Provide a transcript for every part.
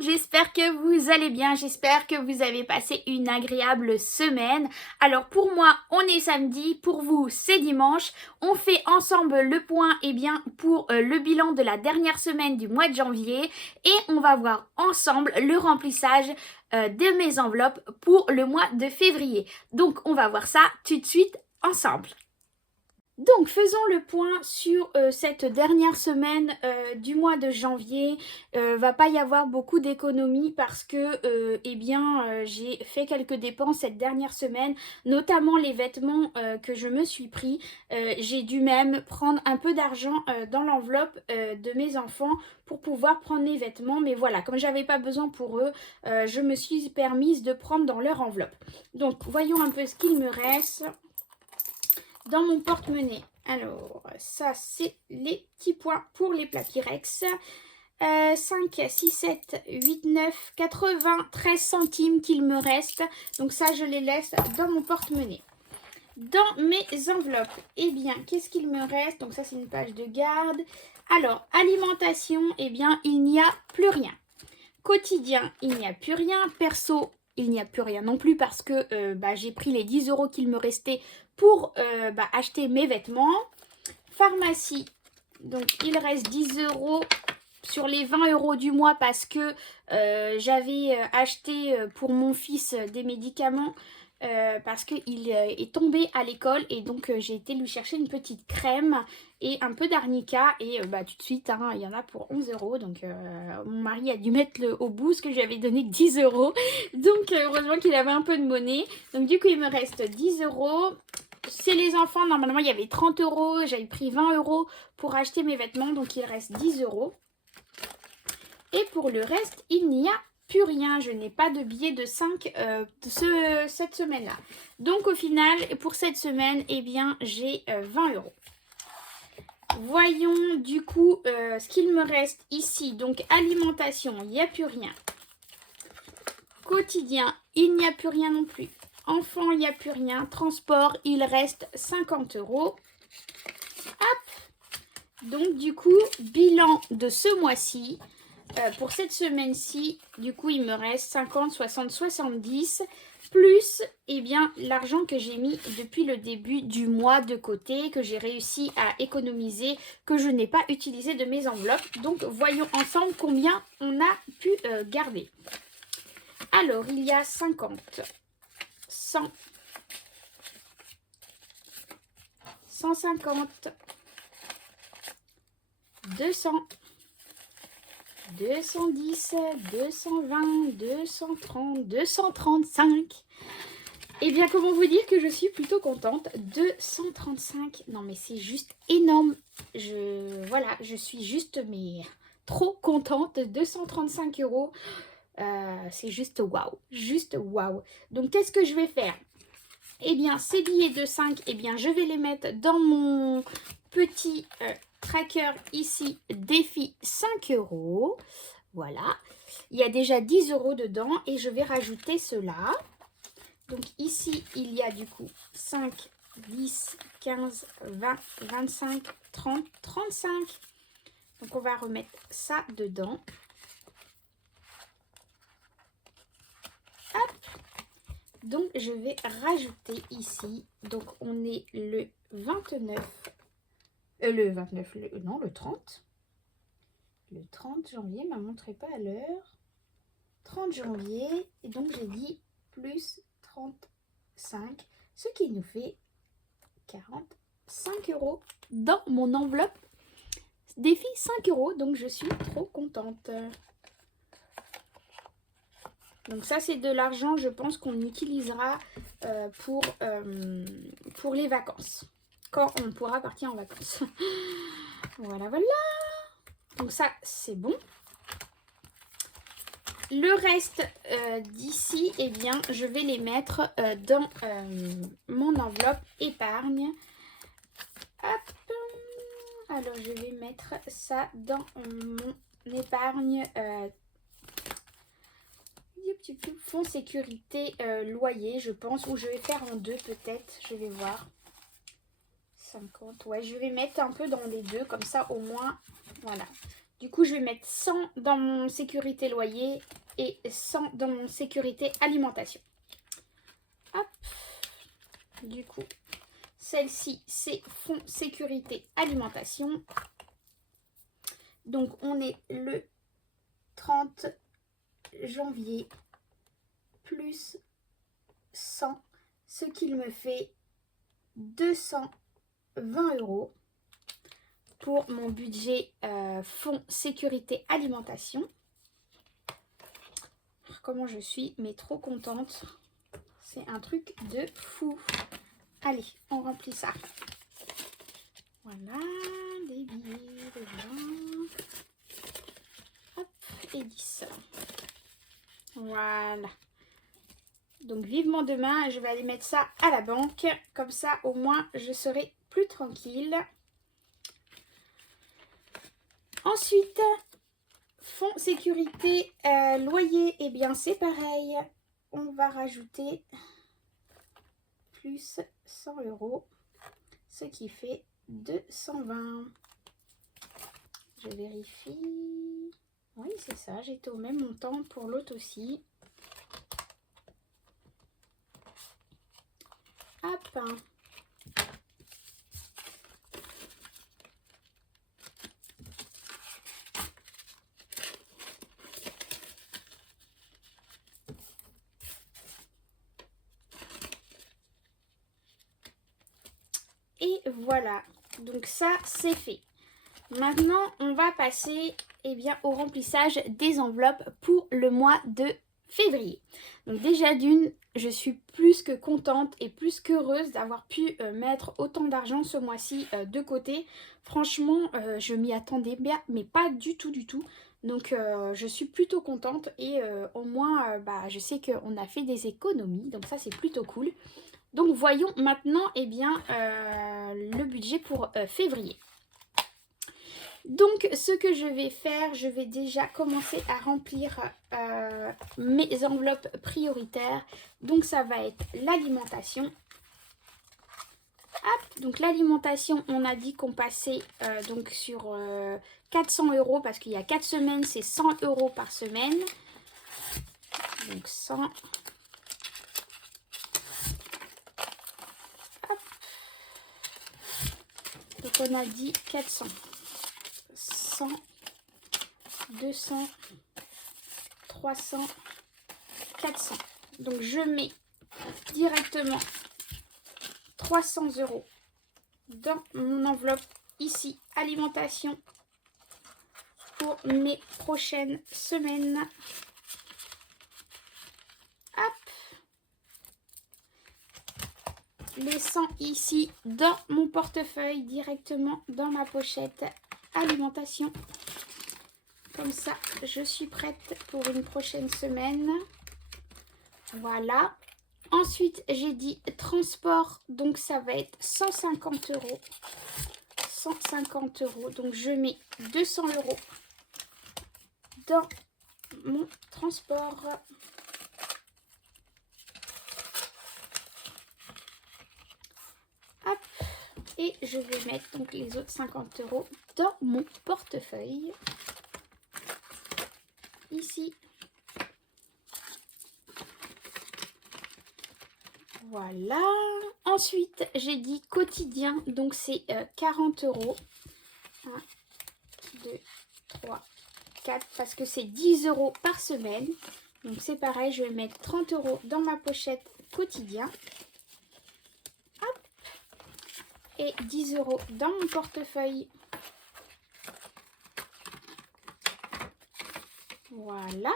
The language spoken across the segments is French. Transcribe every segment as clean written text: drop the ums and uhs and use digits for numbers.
monde, j'espère que vous allez bien, j'espère que vous avez passé une agréable semaine. Alors pour moi, on est samedi, pour vous c'est dimanche. On fait ensemble le point pour le bilan de la dernière semaine du mois de janvier et on va voir ensemble le remplissage de mes enveloppes pour le mois de février. Donc on va voir ça tout de suite ensemble. Donc faisons le point sur cette dernière semaine du mois de janvier. Va pas y avoir beaucoup d'économies parce que j'ai fait quelques dépenses cette dernière semaine, notamment les vêtements que je me suis pris. J'ai dû même prendre un peu d'argent dans l'enveloppe de mes enfants pour pouvoir prendre les vêtements. Mais voilà, comme j'avais pas besoin pour eux, je me suis permise de prendre dans leur enveloppe. Donc voyons un peu ce qu'il me reste dans mon porte-monnaie. Alors, ça, c'est les petits points pour les plats Pyrex. 5, 6, 7, 8, 9, 93 centimes qu'il me reste. Donc ça, je les laisse dans mon porte-monnaie. Dans mes enveloppes, eh bien, qu'est-ce qu'il me reste? Donc ça, c'est une page de garde. Alors, alimentation, eh bien, il n'y a plus rien. Quotidien, il n'y a plus rien. Perso, il n'y a plus rien non plus parce que j'ai pris les 10 € qu'il me restait pour acheter mes vêtements. Pharmacie, donc il reste 10 € sur les 20 € du mois parce que j'avais acheté pour mon fils des médicaments parce qu'il est tombé à l'école et donc j'ai été lui chercher une petite crème et un peu d'arnica et tout de suite il y en a pour 11 €. Donc mon mari a dû mettre au bout ce que j'avais donné 10 €. Donc heureusement qu'il avait un peu de monnaie. Donc du coup il me reste 10 €. C'est les enfants, normalement il y avait 30 €, j'avais pris 20 € pour acheter mes vêtements, donc il reste 10 €. Et pour le reste, il n'y a plus rien, je n'ai pas de billet de 5 cette semaine-là. Donc au final, pour cette semaine, eh bien j'ai 20 €. Voyons du coup ce qu'il me reste ici. Donc alimentation, il n'y a plus rien. Quotidien, il n'y a plus rien non plus. Enfant, il n'y a plus rien. Transport, il reste 50 €. Hop. Donc du coup, bilan de ce mois-ci. Pour cette semaine-ci, du coup, il me reste 50, 60, 70. Plus, l'argent que j'ai mis depuis le début du mois de côté, que j'ai réussi à économiser, que je n'ai pas utilisé de mes enveloppes. Donc, voyons ensemble combien on a pu garder. Alors, il y a 50, 100, 150, 200, 210, 220, 230, 235. Et bien, comment vous dire que je suis plutôt contente. 235. Non, mais c'est juste énorme. Je suis juste trop contente. 235 €. C'est juste waouh. Juste waouh. Donc, qu'est-ce que je vais faire? Eh bien, ces billets de 5, je vais les mettre dans mon petit tracker ici, défi 5 €. Voilà. Il y a déjà 10 € dedans et je vais rajouter cela. Donc ici, il y a du coup 5, 10, 15, 20, 25, 30, 35. Donc on va remettre ça dedans. Hop. Donc je vais rajouter ici. Donc on est le 29. Le 30. Le 30 janvier, ma montre n'est pas à l'heure. 30 janvier, et donc j'ai dit plus 35, ce qui nous fait 45 € dans mon enveloppe. Défi 5 €, donc je suis trop contente. Donc ça, c'est de l'argent, je pense qu'on utilisera pour les vacances. Quand on pourra partir en vacances. Voilà, voilà. Donc ça, c'est bon. Le reste d'ici, je vais les mettre dans mon enveloppe épargne. Hop. Alors, je vais mettre ça dans mon épargne fonds sécurité loyer, je pense. Ou je vais faire en deux peut-être. Je vais voir. 50, ouais, je vais mettre un peu dans les deux. Comme ça, au moins, voilà. Du coup, je vais mettre 100 dans mon sécurité loyer et 100 dans mon sécurité alimentation. Hop. Du coup, celle-ci, c'est fonds sécurité alimentation. Donc, on est le 30 janvier plus 100, ce qui me fait 220 € pour mon budget fonds sécurité alimentation. Comment je suis, mais trop contente. C'est un truc de fou. Allez, on remplit ça. Voilà, des billets de 20. Hop, et 10. Voilà. Donc vivement demain, je vais aller mettre ça à la banque. Comme ça, au moins, je serai plus tranquille. Ensuite, fonds sécurité loyer, eh bien c'est pareil. On va rajouter plus 100 €, ce qui fait 220. Je vérifie. Oui, c'est ça, j'étais au même montant pour l'autre aussi. Hop. Et voilà, donc ça c'est fait. Maintenant, on va passer au remplissage des enveloppes pour le mois de février. Donc déjà d'une, je suis plus que contente et plus qu'heureuse d'avoir pu mettre autant d'argent ce mois-ci de côté. Franchement, je m'y attendais bien, mais pas du tout du tout. Donc je suis plutôt contente et au moins je sais qu'on a fait des économies, donc ça c'est plutôt cool. Donc voyons maintenant le budget pour février. Donc ce que je vais faire, je vais déjà commencer à remplir mes enveloppes prioritaires. Donc ça va être l'alimentation. Hop, donc l'alimentation, on a dit qu'on passait donc sur 400 € parce qu'il y a 4 semaines, c'est 100 € par semaine. Donc 100. Hop. Donc on a dit 400. 100, 200, 300, 400. Donc je mets directement 300 € dans mon enveloppe ici, alimentation, pour mes prochaines semaines. Hop. Les 100 ici dans mon portefeuille, directement dans ma pochette alimentation. Comme ça, je suis prête pour une prochaine semaine. Voilà. Ensuite, j'ai dit transport. Donc, ça va être 150 €. 150 €. Donc, je mets 200 € dans mon transport. Hop. Et je vais mettre donc les autres 50 € dans mon portefeuille. Ici. Voilà. Ensuite, j'ai dit quotidien. Donc, c'est 40 €. 1, 2, 3, 4. Parce que c'est 10 € par semaine. Donc, c'est pareil. Je vais mettre 30 € dans ma pochette quotidien. Hop. Et 10 € dans mon portefeuille. Voilà.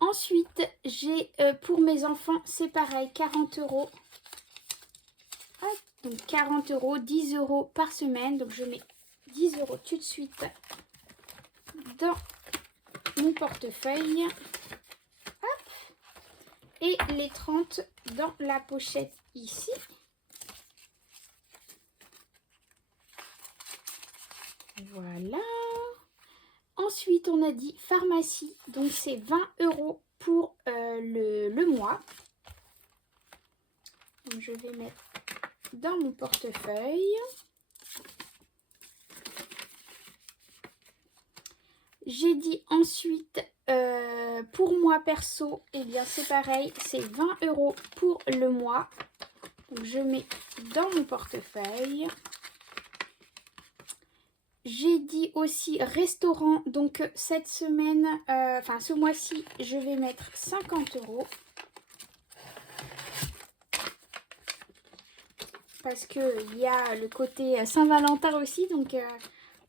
Ensuite, j'ai pour mes enfants, c'est pareil, 40 €. Hop, donc 40 €, 10 € par semaine. Donc je mets 10 € tout de suite dans mon portefeuille. Hop. Et les 30 dans la pochette ici. Voilà. Ensuite, on a dit pharmacie. Donc, c'est 20 € pour le mois. Donc, je vais mettre dans mon portefeuille. J'ai dit ensuite, pour moi perso, eh bien c'est pareil, c'est 20 € pour le mois. Donc je mets dans mon portefeuille. J'ai dit aussi restaurant, donc cette semaine, enfin ce mois-ci, je vais mettre 50 €. Parce qu'il y a le côté Saint-Valentin aussi, donc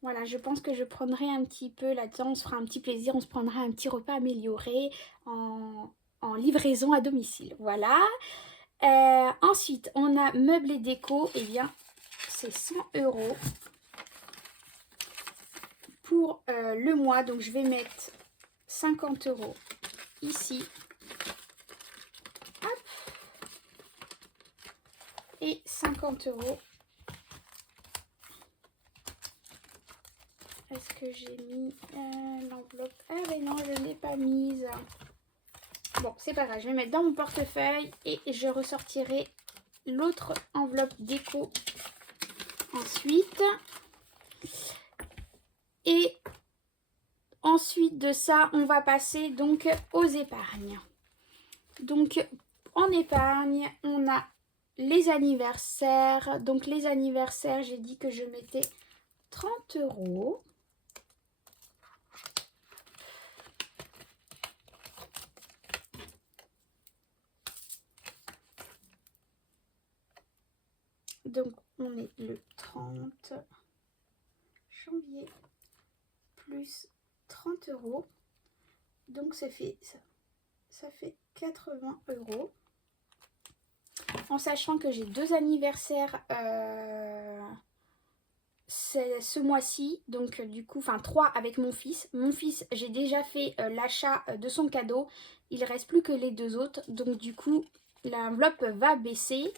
voilà, je pense que je prendrai un petit peu là-dedans, on se fera un petit plaisir, on se prendra un petit repas amélioré en livraison à domicile. Voilà. Ensuite, on a meubles et déco, et bien c'est 100 € pour le mois, donc je vais mettre 50 € ici. Hop. Et 50 €. Est-ce que j'ai mis l'enveloppe? Ah mais non, je ne l'ai pas mise. Bon, c'est pas grave, je vais mettre dans mon portefeuille et je ressortirai l'autre enveloppe déco ensuite. Et ensuite de ça, on va passer donc aux épargnes. Donc en épargne, on a les anniversaires. Donc les anniversaires, j'ai dit que je mettais 30 €. Donc on est le 30 janvier plus 30 €. Donc ça fait 80 €. En sachant que j'ai 2 anniversaires ce mois-ci, donc du coup, enfin 3 avec mon fils. Mon fils, j'ai déjà fait l'achat de son cadeau. Il ne reste plus que les 2 autres. Donc du coup, l'enveloppe va baisser.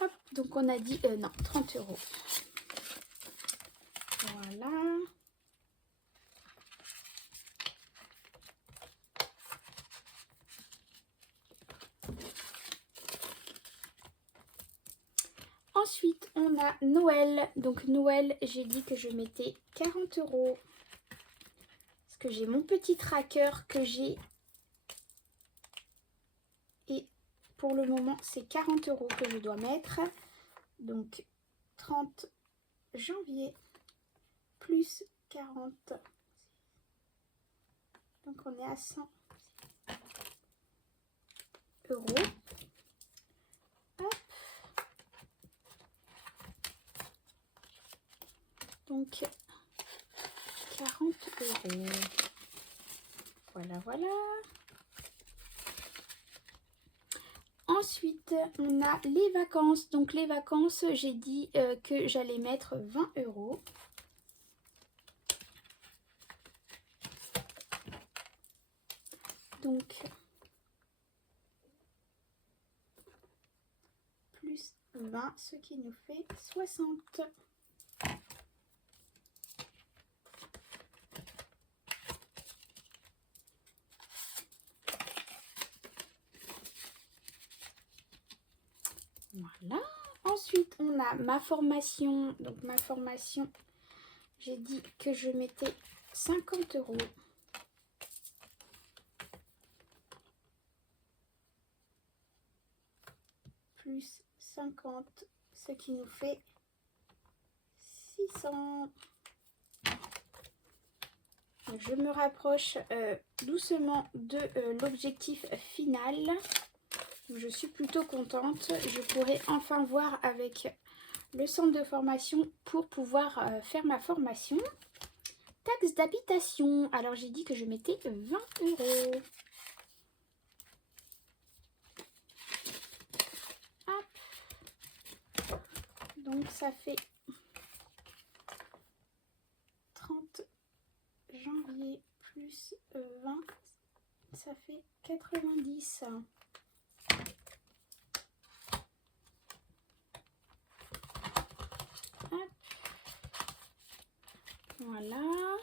Hop, donc on a dit non, 30 €. Voilà. Ensuite, on a Noël. Donc Noël, j'ai dit que je mettais 40 €. Parce que j'ai mon petit tracker que j'ai. Et pour le moment, c'est 40 € que je dois mettre. Donc 30 janvier plus 40. Donc on est à 100 €. Hop. Donc 40 €. Voilà, voilà. Ensuite, on a les vacances. Donc les vacances, j'ai dit que j'allais mettre 20 €. Donc plus 20, ce qui nous fait 60. Voilà. Ensuite, on a ma formation. Donc ma formation, j'ai dit que je mettais 50 €. Plus 50, ce qui nous fait 600. Je me rapproche doucement de l'objectif final. Je suis plutôt contente. Je pourrai enfin voir avec le centre de formation pour pouvoir faire ma formation. Taxe d'habitation. Alors j'ai dit que je mettais 20 €. Hop. Donc ça fait 30 janvier plus 20. Ça fait 90. Voilà.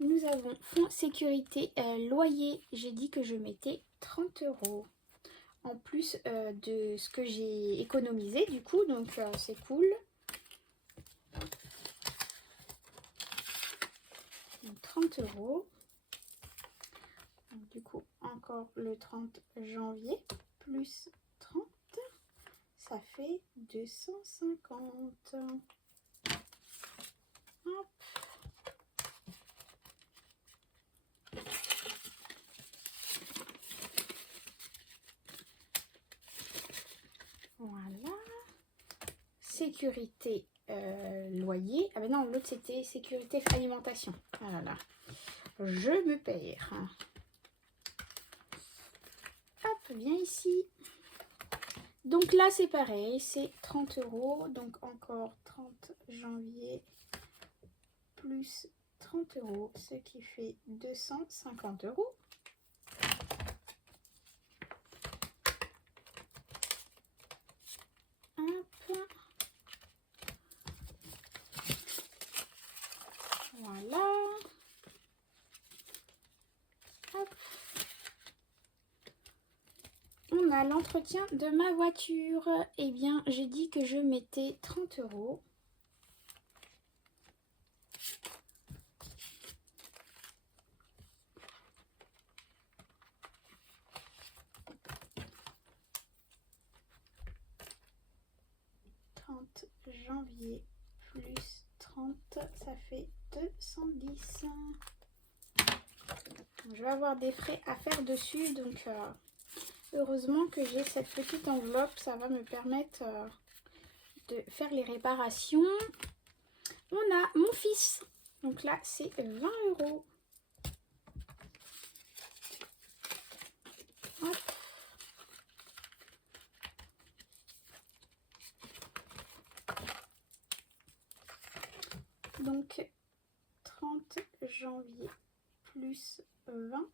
Nous avons fonds sécurité loyer. J'ai dit que je mettais 30 € en plus de ce que j'ai économisé du coup. Donc c'est cool. Donc, 30 €. Donc, du coup, encore le 30 janvier, plus 30, ça fait 250. Hop. Voilà. Sécurité loyer. Ah ben non, l'autre c'était sécurité alimentation. Ah là là. Je me perds. Hop, viens ici. Donc là c'est pareil, c'est 30 €. Donc encore 30 janvier plus 30 €, ce qui fait 250 €. Hop. Voilà. Hop. On a l'entretien de ma voiture. Eh bien, j'ai dit que je mettais 30 €. Janvier plus 30, ça fait 210. Je vais avoir des frais à faire dessus, donc heureusement que j'ai cette petite enveloppe, ça va me permettre de faire les réparations. On a mon fils, donc là c'est 20 €. Hop. Donc 30 janvier plus 20,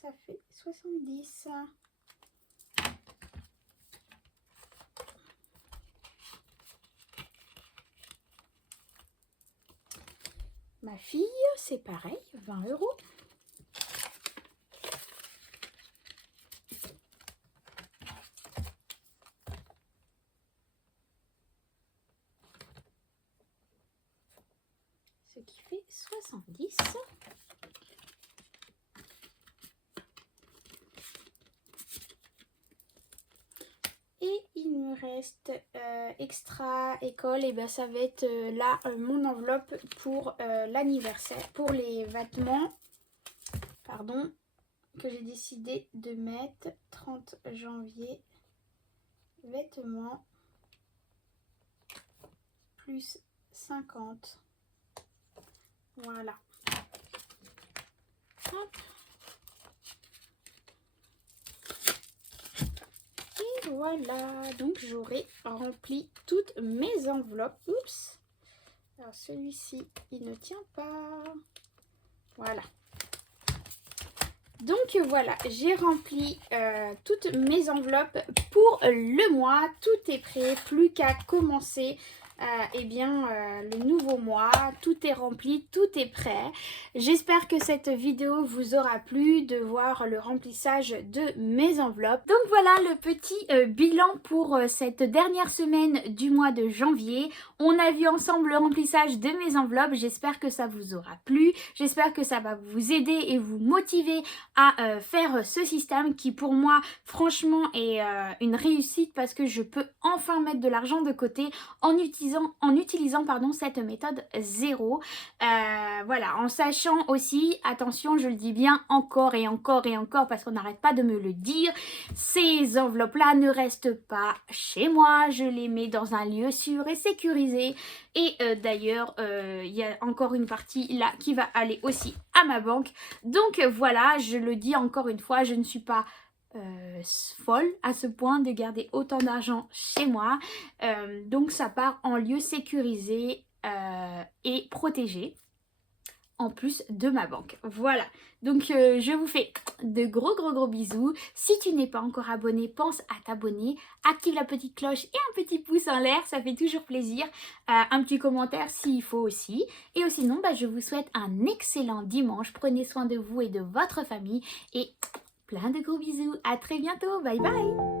ça fait 70. Ma fille, c'est pareil, 20 €. Ce qui fait 70. Et il me reste extra école, et ben ça va être là mon enveloppe pour l'anniversaire, pour les vêtements, pardon, que j'ai décidé de mettre 30 janvier, vêtements, plus 50. Voilà. Hop. Et voilà, donc j'aurai rempli toutes mes enveloppes. Oups. Alors celui-ci, il ne tient pas. Voilà. Donc voilà, j'ai rempli toutes mes enveloppes pour le mois. Tout est prêt, plus qu'à commencer le nouveau mois. Tout est rempli, tout est prêt. J'espère que cette vidéo vous aura plu, de voir le remplissage de mes enveloppes. Donc voilà le petit bilan pour cette dernière semaine du mois de janvier. On a vu ensemble le remplissage de mes enveloppes. J'espère que ça vous aura plu. J'espère que ça va vous aider et vous motiver à faire ce système qui pour moi franchement est une réussite, parce que je peux enfin mettre de l'argent de côté en utilisant cette méthode 0. Voilà, en sachant aussi, attention, je le dis bien encore et encore et encore parce qu'on n'arrête pas de me le dire, ces enveloppes là ne restent pas chez moi, je les mets dans un lieu sûr et sécurisé. Et d'ailleurs il y a encore une partie là qui va aller aussi à ma banque. Donc voilà, je le dis encore une fois, je ne suis pas folle à ce point de garder autant d'argent chez moi. Donc ça part en lieu sécurisé et protégé, en plus de ma banque. Voilà, donc je vous fais de gros bisous. Si tu n'es pas encore abonné, pense à t'abonner, active la petite cloche et un petit pouce en l'air, ça fait toujours plaisir. Un petit commentaire s'il faut aussi. Et sinon, je vous souhaite un excellent dimanche. Prenez soin de vous et de votre famille et plein de gros bisous. À très bientôt, bye bye.